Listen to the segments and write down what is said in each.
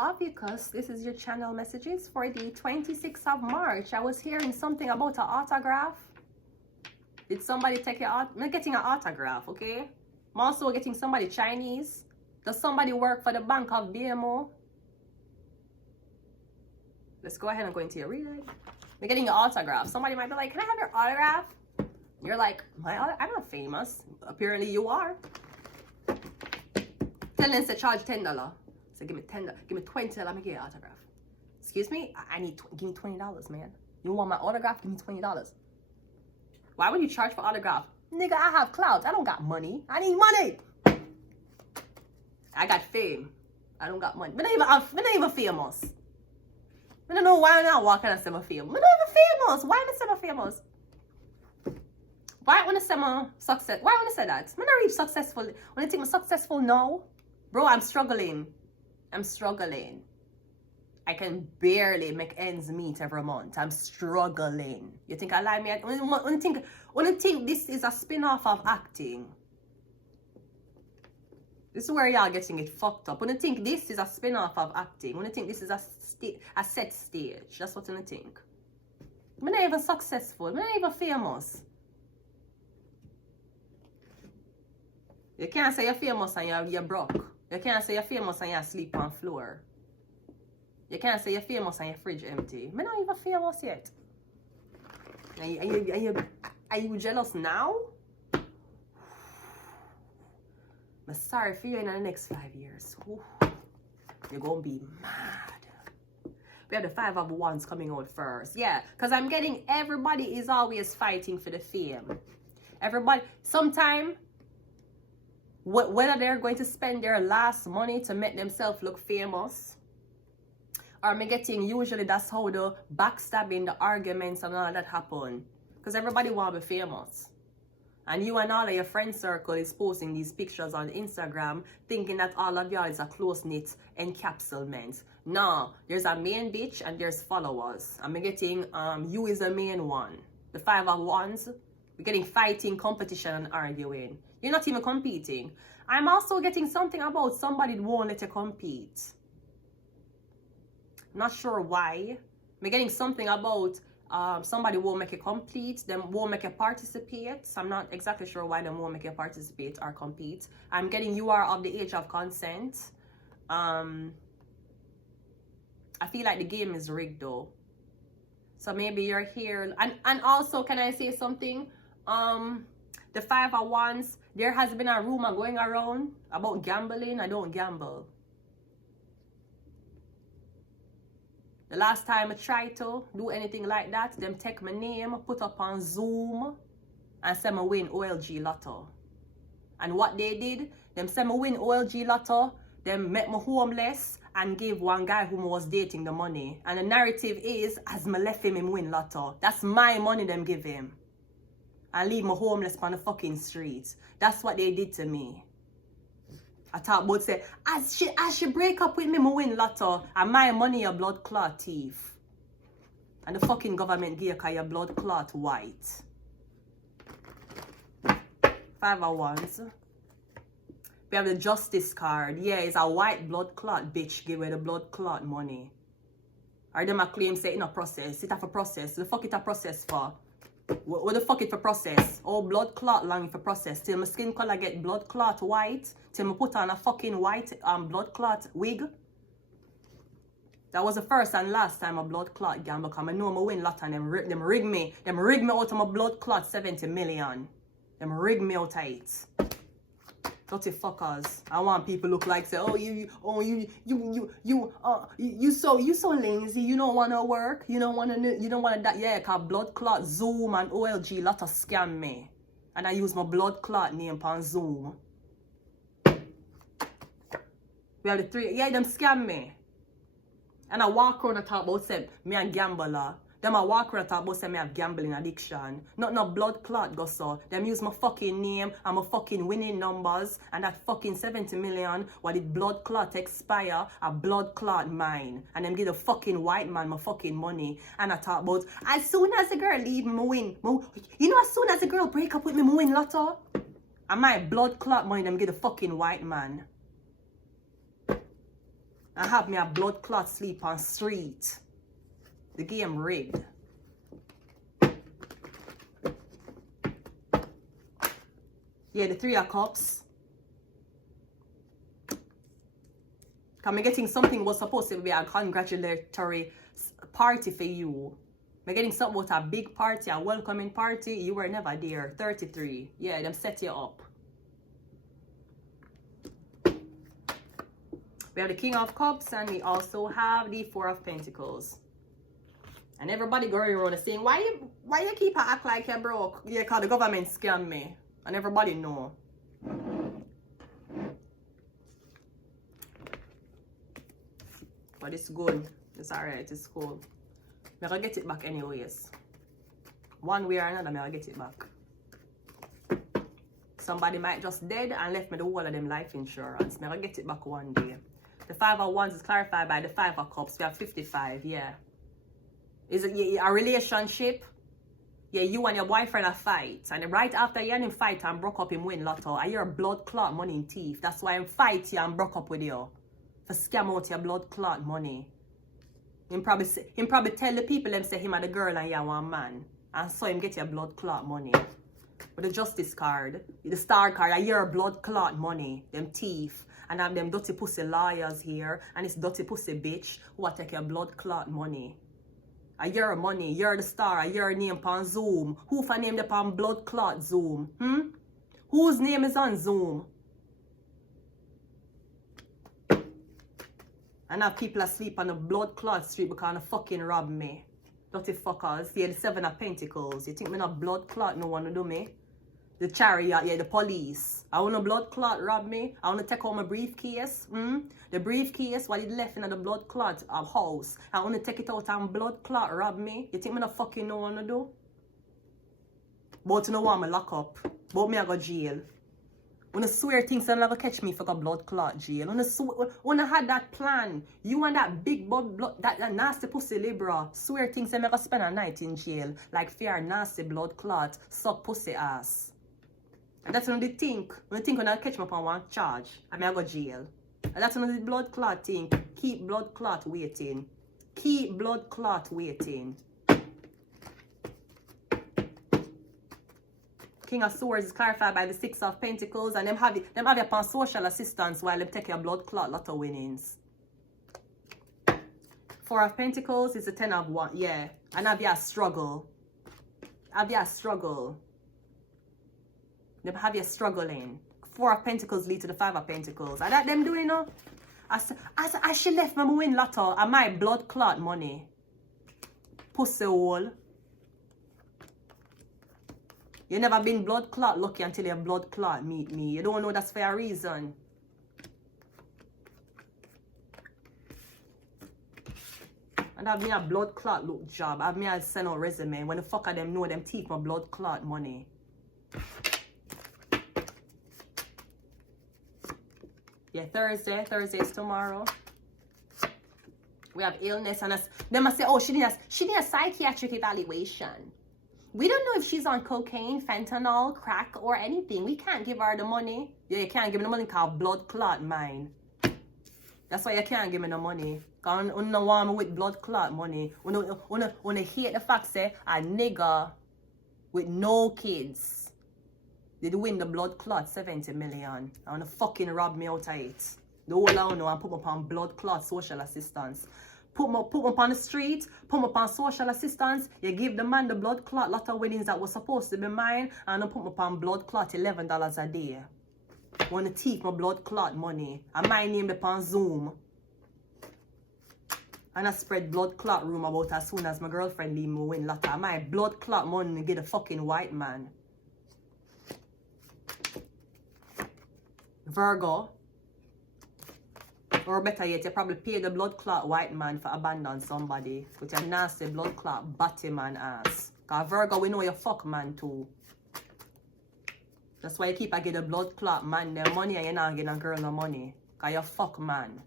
OPHIUCHUS. This is your channel messages for the 26th of March. I was hearing something about an autograph. Did somebody take your I'm getting an autograph, okay? I'm also getting somebody Chinese. Does somebody work for the Bank of BMO? Let's go ahead and go into your reading. We're getting an autograph. Somebody might be like, can I have your autograph? You're like, I'm not famous. Apparently you are. Tell them to charge $10. So give me $10. Give me $20. Let me get your autograph. Excuse me? I need, give me $20, man. You want my autograph? Give me $20. Why would you charge for autograph? Nigga, I have clout. I don't got money. I need money. I got fame. I don't got money. I'm not even famous. I don't know why I'm not walking and say I'm famous. I'm not even famous. Why am I saying I'm famous? Why when I say I'm success? Why when I say that? I'm not really successful. When I think I'm successful now, bro, I'm struggling. I'm struggling. I can barely make ends meet every month. I'm struggling. You think I lie me? When I think this is a spin-off of acting. This is where y'all getting it fucked up. When I think this is a spin-off of acting. When I think this is a set stage. That's what I think. I'm not even successful. I'm not even famous. You can't say you're famous and you're broke. You can't say you're famous and you sleep on floor. You can't say you're famous and your fridge empty. I'm not even famous yet. Are you jealous now? I'm sorry for you in the next 5 years. Ooh, you're going to be mad. We have the 5 of Wands coming out first. Yeah, because I'm getting everybody is always fighting for the fame. Everybody, sometime, whether they're going to spend their last money to make themselves look famous, or me getting, usually that's how the backstabbing, the arguments and all that happen. Because everybody want to be famous. And you and all of your friend circle is posting these pictures on Instagram thinking that all of y'all is a close-knit encapsulment. No, there's a main bitch and there's followers. I'm getting, you is the main one. The 5 of Wands, we're getting fighting, competition and arguing. You're not even competing. I'm also getting something about somebody who won't let you compete. Not sure why. I'm getting something about somebody won't make you complete, them won't make you participate. So I'm not exactly sure why them won't make you participate or compete. I'm getting you are of the age of consent. I feel like the game is rigged though. So maybe you're here. And also, can I say something? The 5 of Wands, there has been a rumor going around about gambling. I don't gamble. The last time I tried to do anything like that, them take my name, put up on Zoom, and say I win OLG Lotto. And what they did, them say I win OLG Lotto, them make me homeless and give one guy who was dating the money. And the narrative is, as me left him win Lotto. That's my money them give him. And leave me homeless on the fucking streets. That's what they did to me. I thought about say, as she break up with me, I win Lotto, and my money a blood clot thief. And the fucking government gave her your blood clot white. 5 of Wands. We have the justice card. Yeah, it's a white blood clot bitch give away the blood clot money. Or them a claim say in a process. It have a process. The fuck it a process for? What the fuck it for process? Oh, blood clot long for process. Till my skin color get blood clot white. Till me put on a fucking white blood clot wig. That was the first and last time a blood clot gamble come. I know I win lot and them rig me. Them rig me out of my blood clot 70 million. Them rig me out of it. Dirty fuckers. I want people look like say, oh you so lazy. You don't wanna work. You don't wanna that. Yeah, cause blood clot Zoom and OLG lot of scam me, and I use my blood clot name on Zoom. We have the 3. Yeah, them scam me, and I walk around and talk about say me a gambler. Them I walk around and talk about say me have gambling addiction. Not no blood clot go so. Them use my fucking name and my fucking winning numbers and that fucking 70 million what the blood clot expire a blood clot mine. And them give the fucking white man my fucking money. And I talk about as soon as the girl leave me win. You know as soon as the girl break up with me win Lotto. And my blood clot money them give the fucking white man. and have me a blood clot sleep on street. The game rigged. Yeah, the 3 of Cups. Because I'm getting something was supposed to be a congratulatory party for you. I'm getting something about a big party, a welcoming party. You were never there. 33. Yeah, them set you up. We have the King of Cups and we also have the 4 of Pentacles. And everybody going around and saying, why you keep act like you're broke? Yeah, because the government scammed me. And everybody know. But it's good. It's alright. It's cool. I'm going to get it back anyways. One way or another, I'm going to get it back. Somebody might just dead and left me the whole of them life insurance. I'm going to get it back one day. The 5 of Wands is clarified by the 5 of Cups. We have 55, yeah. Is it a relationship? Yeah, you and your boyfriend are fight. And right after you and him fight and broke up, him win lotto. And you're a blood clot money in thief. That's why I'm fight you and broke up with you. For scam out your blood clot money. Him probably tell the people them say him are the girl and you one man. And so him get your blood clot money. With the justice card, the star card, and you're a blood clot money. Them thief. And have them dirty pussy lawyers here. And it's dirty pussy bitch who will take your blood clot money. And your money, you're the star, and your name on Zoom. Who for name upon blood clot Zoom? Whose name is on Zoom? And now people asleep on the blood clot street because they fucking rob me. Dirty fuckers. Yeah, the 7 of Pentacles. You think me not blood clot no one to do me? The chariot, yeah, the police. I want a blood clot rob me. I want to take out my briefcase. The briefcase, what it left in the blood clot house. I want to take it out and blood clot rob me. You think me not fucking know what to do? But you know what, I'm lock up. But me I go jail. When I swear things are never catch me for a blood clot jail. When I had that plan, you and that big blood, that nasty pussy Libra, swear things I'm gonna spend a night in jail. Like fear nasty blood clot, suck pussy ass. And that's when they think. When they think when I catch me up on one charge, I may go jail. And that's when the blood clot thing. Keep blood clot waiting. Keep blood clot waiting. King of Swords is clarified by the 6 of Pentacles. And them have you upon social assistance while they take your blood clot lot of winnings. 4 of Pentacles is the 10 of 1. Yeah. And have you a struggle. Have you a struggle. They have you struggling. 4 of Pentacles lead to the 5 of Pentacles. And that them doing, you know? As she left me win lotto and my blood clot money. Pussy hole. You never been blood clot lucky until your blood clot meet me. You don't know that's for a reason. And have me a blood clot look job. Have me a send out resume. When the fuck of them know them take my blood clot money. Yeah, Thursday is tomorrow. We have illness and they must say, oh, she need a psychiatric evaluation. We don't know if she's on cocaine, fentanyl, crack, or anything. We can't give her the money. Yeah, you can't give me the money because blood clot mine. That's why you can't give me the money. Because you don't want me with blood clot money. When you hate the fact say a nigga with no kids did win the blood clot 70 million. I want to fucking rob me out of it. The whole I know and put me upon blood clot social assistance. Put me upon the street, put me upon social assistance. You give the man the blood clot lot of winnings that was supposed to be mine, and I put me upon blood clot $11 a day. Want to take my blood clot money. And my name upon Zoom. And I spread blood clot rumor about as soon as my girlfriend leave me win lot of my blood clot money get a fucking white man. Virgo. Or better yet, you probably pay the blood clot white man for abandon somebody with your nasty blood clot batty man ass. Because Virgo, we know you fuck man too. That's why you keep get the blood clot man their money and you're not getting a girl no money. Because you fuck man.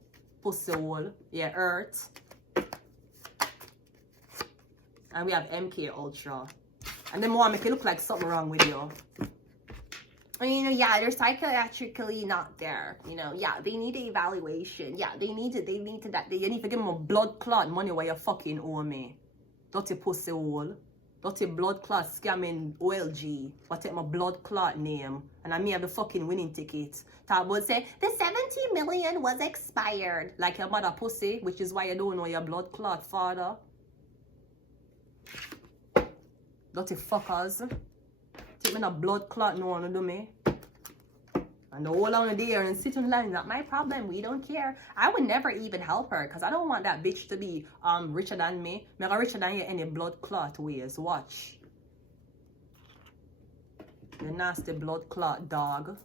Pussy hole. You hurt. And we have MK Ultra. And them want make it look like something wrong with you. I mean, yeah, they're psychiatrically not there. You know, yeah, they need an evaluation. Yeah, they need to give them a blood clot money while you fucking owe me. Dirty pussy hole. Dirty blood clot scamming OLG. But take my blood clot name. And I may have the fucking winning ticket. Talk about say, the 70 million was expired. Like your mother pussy, which is why you don't know your blood clot father. Dirty fuckers. Take me a blood clot, no one to do me. And the whole on there and sit on the line, not my problem. We don't care. I would never even help her because I don't want that bitch to be richer than me. I'm not richer than you any blood clot ways. Watch. The nasty blood clot dog.